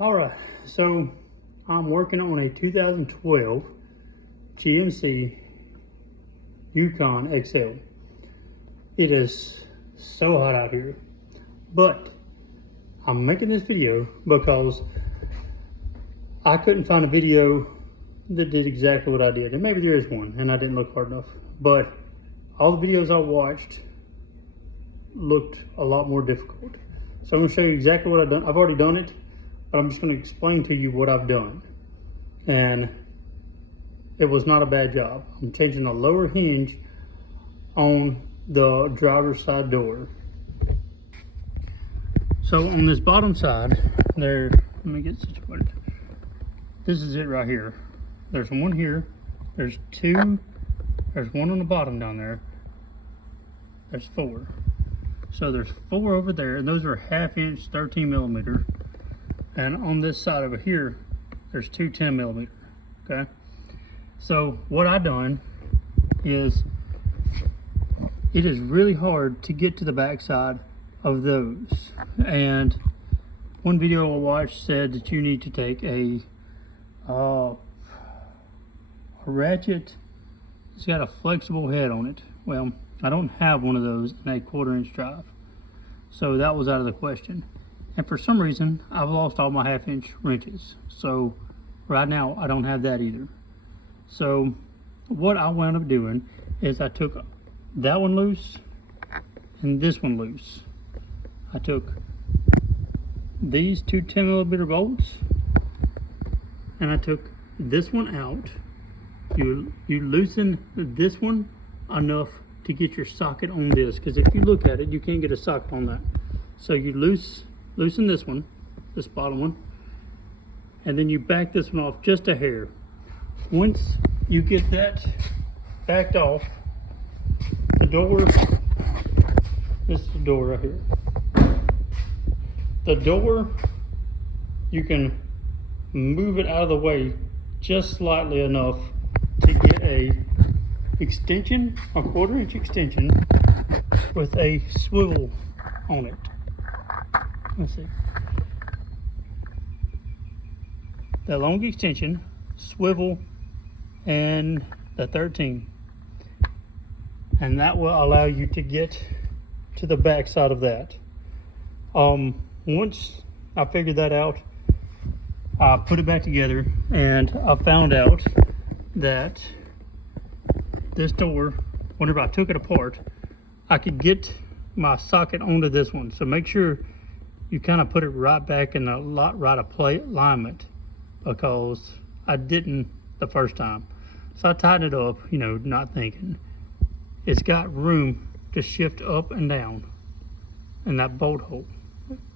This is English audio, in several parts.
All right, so I'm working on a 2012 GMC Yukon XL. It is so hot out here, but I'm making this video because I couldn't find a video that did exactly what I did. And maybe there is one and I didn't look hard enough, but all the videos I watched looked a lot more difficult. So I'm gonna show you exactly what I've done. I've already done it, but I'm just gonna explain to you what I've done. And it was not a bad job. I'm changing the lower hinge on the driver's side door. So on this bottom side, there, let me get situated. This is it right here. There's one here, there's two, there's one on the bottom down there, there's four. So there's four over there, and those are 1/2 inch 13 millimeter. And on this side over here, there's two 10 millimeter, okay? So what I done is, it is really hard to get to the back side of those. And one video I watched said that you need to take a ratchet. It's got a flexible head on it. Well, I don't have one of those in a 1/4 inch drive, so that was out of the question. And for some reason, I've lost all my 1/2 inch wrenches, so right now I don't have that either. So what I wound up doing is I took that one loose and this one loose. I took these two 10 millimeter bolts and I took this one out. You loosen this one enough to get your socket on this, because if you look at it, you can't get a socket on that. So you loosen this one, this bottom one, and then you back this one off just a hair. Once you get that backed off, the door, this is the door right here. The door, you can move it out of the way just slightly enough to get a extension, a 1/4 inch extension with a swivel on it. Let's see. The long extension, swivel, and the 13. And that will allow you to get to the back side of that. Once I figured that out, I put it back together and I found out that this door, whenever I took it apart, I could get my socket onto this one. So make sure you kind of put it right back in the right alignment, because I didn't the first time. So I tightened it up, you know, not thinking. It's got room to shift up and down in that bolt hole.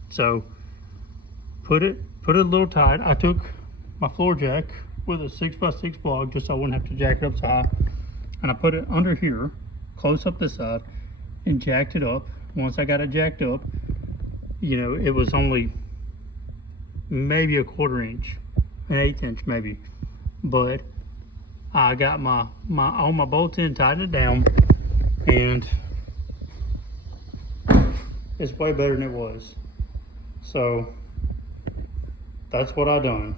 So put it a little tight. I took my floor jack with a 6x6 block just so I wouldn't have to jack it up so high. And I put it under here, close up this side, and jacked it up. Once I got it jacked up, you know, it was only maybe a 1/4 inch, an 1/8 inch maybe. But I got all my bolts in, tightened it down, and it's way better than it was. So that's what I done.